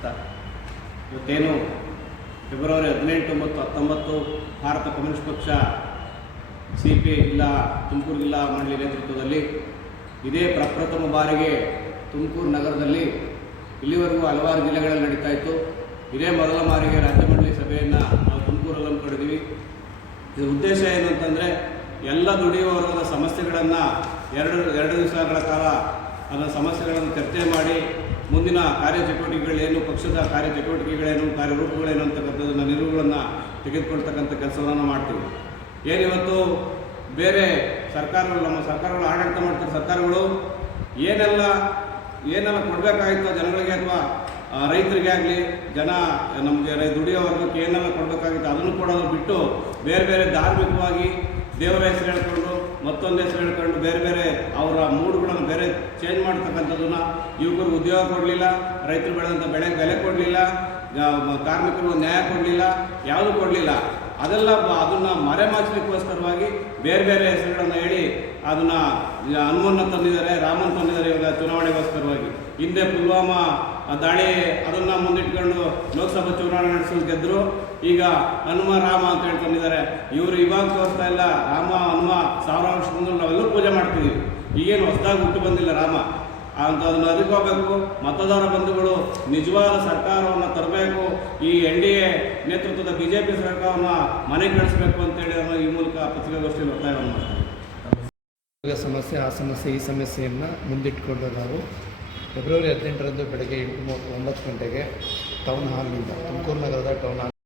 ತಿಳಿಸ್ತಾ, ಇವತ್ತೇನು ಫೆಬ್ರವರಿ 18 ಮತ್ತು 19 ಭಾರತ ಕಮ್ಯುನಿಸ್ಟ್ ಪಕ್ಷ CPI ಜಿಲ್ಲಾ ತುಮಕೂರು ಜಿಲ್ಲಾ ಮಂಡಳಿ ನೇತೃತ್ವದಲ್ಲಿ ಇದೇ ಪ್ರಪ್ರಥಮ ಬಾರಿಗೆ ತುಮಕೂರು ನಗರದಲ್ಲಿ ಇಲ್ಲಿವರೆಗೂ ಹಲವಾರು ಜಿಲ್ಲೆಗಳಲ್ಲಿ ನಡೀತಾ ಇತ್ತು. ಇದೇ ಮೊದಲ ಬಾರಿಗೆ ರಾಜ್ಯ ಮಂಡಳಿ ಸಭೆಯನ್ನು ನಾವು ತುಮಕೂರಲ್ಲಿ ಹಮ್ಮಿಕೊಂಡಿದ್ದೀವಿ. ಇದರ ಉದ್ದೇಶ ಏನು ಅಂತಂದರೆ, ಎಲ್ಲ ದುಡಿಯುವ ವರ್ಗದ ಸಮಸ್ಯೆಗಳನ್ನು ಎರಡು ದಿವಸಗಳ ಕಾಲ ಅದರ ಸಮಸ್ಯೆಗಳನ್ನು ಚರ್ಚೆ ಮಾಡಿ ಮುಂದಿನ ಕಾರ್ಯಚಟುವಟಿಕೆಗಳೇನು, ಪಕ್ಷದ ಕಾರ್ಯಚಟುವಟಿಕೆಗಳೇನು, ಕಾರ್ಯರೂಪಗಳೇನು ಅಂತಕ್ಕಂಥದ್ದನ್ನು ನಿಲುವುಗಳನ್ನು ತೆಗೆದುಕೊಳ್ತಕ್ಕಂಥ ಕೆಲಸವನ್ನು ಮಾಡ್ತೀವಿ. ಏನಿವತ್ತು ಬೇರೆ ಸರ್ಕಾರಗಳು, ನಮ್ಮ ಸರ್ಕಾರಗಳು ಆಡಳಿತ ಮಾಡ್ತಾರೆ, ಸರ್ಕಾರಗಳು ಏನೆಲ್ಲ ಕೊಡಬೇಕಾಗಿತ್ತು ಜನಗಳಿಗೆ ಅಥವಾ ರೈತರಿಗೆ ಆಗಲಿ ನಮಗೆ ದುಡಿಯೋ ವರ್ಗಕ್ಕೆ ಏನೆಲ್ಲ ಕೊಡಬೇಕಾಗಿತ್ತು ಅದನ್ನು ಕೊಡೋದು ಬಿಟ್ಟು ಬೇರೆ ಬೇರೆ ಧಾರ್ಮಿಕವಾಗಿ ದೇವರ ಹೆಸರು ಹೇಳ್ಕೊಂಡು ಮತ್ತೊಂದು ಹೆಸರು ಹೇಳ್ಕೊಂಡು ಬೇರೆ ಬೇರೆ ಅವರ ಮೂಡುಗಳನ್ನು ಬೇರೆ ಚೇಂಜ್ ಮಾಡ್ತಕ್ಕಂಥದ್ದನ್ನು, ಯುವಕರಿಗೆ ಉದ್ಯೋಗ ಕೊಡಲಿಲ್ಲ, ರೈತರು ಬೆಳೆದಂಥ ಬೆಳೆಗೆ ಬೆಲೆ ಕೊಡಲಿಲ್ಲ, ಕಾರ್ಮಿಕರು ನ್ಯಾಯ ಕೊಡಲಿಲ್ಲ, ಯಾವುದೂ ಕೊಡಲಿಲ್ಲ. ಅದನ್ನು ಮರೆಮಾಚಲಿಕ್ಕೋಸ್ಕರವಾಗಿ ಬೇರೆ ಬೇರೆ ಹೆಸರುಗಳನ್ನು ಹೇಳಿ ಅದನ್ನು ಹನುಮನ್ನ ತಂದಿದ್ದಾರೆ, ರಾಮನ್ ತಂದಿದ್ದಾರೆ ಇವಾಗ ಚುನಾವಣೆಗೋಸ್ಕರವಾಗಿ. ಹಿಂದೆ ಪುಲ್ವಾಮಾ ದಾಳಿ ಅದನ್ನು ಮುಂದಿಟ್ಕೊಂಡು ಲೋಕಸಭಾ ಚುನಾವಣೆ ನಡೆಸೋದು ಗೆದ್ದರು. ಈಗ ಹನುಮ ರಾಮ ಅಂತ ಹೇಳಿ ತಂದಿದ್ದಾರೆ. ಇವರು ಇವಾಗ ತೋರಿಸ್ತಾ ಇಲ್ಲ, ರಾಮ ಹನುಮ 1000 ವರ್ಷದಿಂದ ನಾವೆಲ್ಲೂ ಪೂಜೆ ಮಾಡ್ತೀವಿ. ಈಗೇನು ಹೊಸದಾಗಿ ಹುಟ್ಟು ಬಂದಿಲ್ಲ ರಾಮ ಅಂತ, ಅದನ್ನು ಅರಿಕೋಬೇಕು. ಮತದಾರ ಬಂಧುಗಳು ನಿಜವಾದ ಸರ್ಕಾರವನ್ನು ತರಬೇಕು, ಈ NDA ನೇತೃತ್ವದ BJP ಸರ್ಕಾರವನ್ನು ಮನೆ ಕಳಿಸಬೇಕು ಅಂತೇಳಿ ನಾನು ಈ ಮೂಲಕ ಪತ್ರಿಕಾಗೋಷ್ಠಿಯಲ್ಲಿ ಒತ್ತಾಯವನ್ನು ಮಾಡ್ತೀನಿ. ಸಮಸ್ಯೆ, ಆ ಸಮಸ್ಯೆ, ಈ ಸಮಸ್ಯೆಯನ್ನು ಮುಂದಿಟ್ಟುಕೊಂಡು ನಾವು ಫೆಬ್ರವರಿ 18ರಂದು ಬೆಳಗ್ಗೆ 8:30 ಗಂಟೆಗೆ ಟೌನ್ ಹಾಲ್ನಿಂದ, ತುಮಕೂರು ನಗರದ ಟೌನ್ ಹಾಲ್,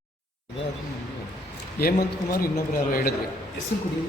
ಹೇಮಂತ್ ಕುಮಾರ್ ಇನ್ನೊಬ್ಬರು ಯಾರು ಹೇಳಿದ್ವಿ ಹೆಸರು ಕುಡಿ